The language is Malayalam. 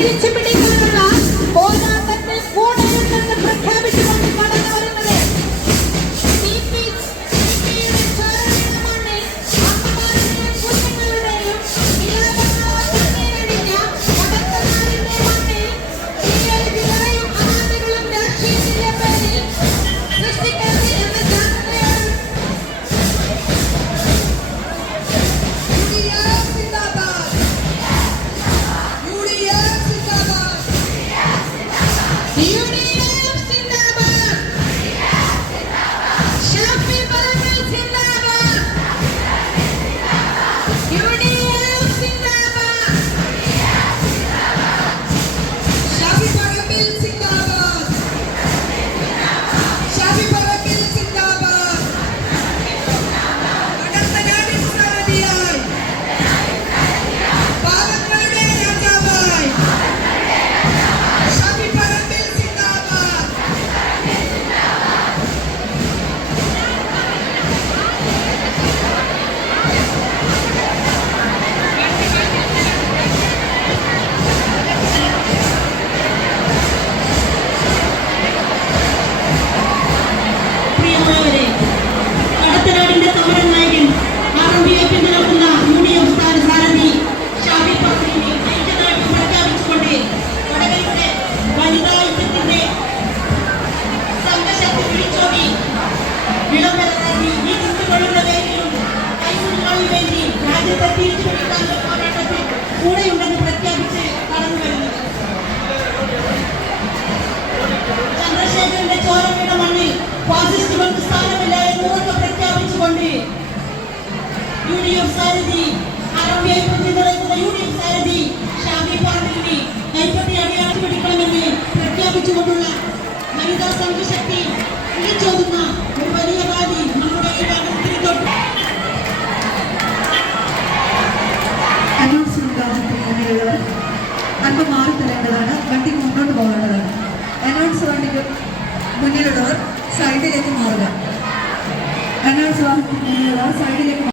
Tip യുഡിഎഫ് സ്ഥാനമില്ല എന്നതൊക്കെ പ്രഖ്യാപിച്ചുകൊണ്ട് യു ഡി എഫ് സാരഥി ആരോഗ്യയെ പറ്റി നിറയുന്ന യു ഡി എഫ് സാരഥി ഷാഫി പാർട്ടിയുടെ കൈപ്പറ്റി അടയാളം പിടിക്കണമെന്ന് പ്രഖ്യാപിച്ചുകൊണ്ടുള്ള വനിതാ സംഘശക്തി വിളിച്ചോതുന്ന ഒരു വലിയ വാദി നമ്മുടെ ഈ ഭാഗത്തിന് തൊട്ട് അല്പം മാറി തരേണ്ടതാണ് വണ്ടി മുന്നോട്ട് പോകേണ്ടതാണ്. അനൗൺസ് വണ്ടിക്ക് മുന്നിലുള്ളവർ സൈഡിലേക്ക് മാറുക. സൈഡിലേക്ക്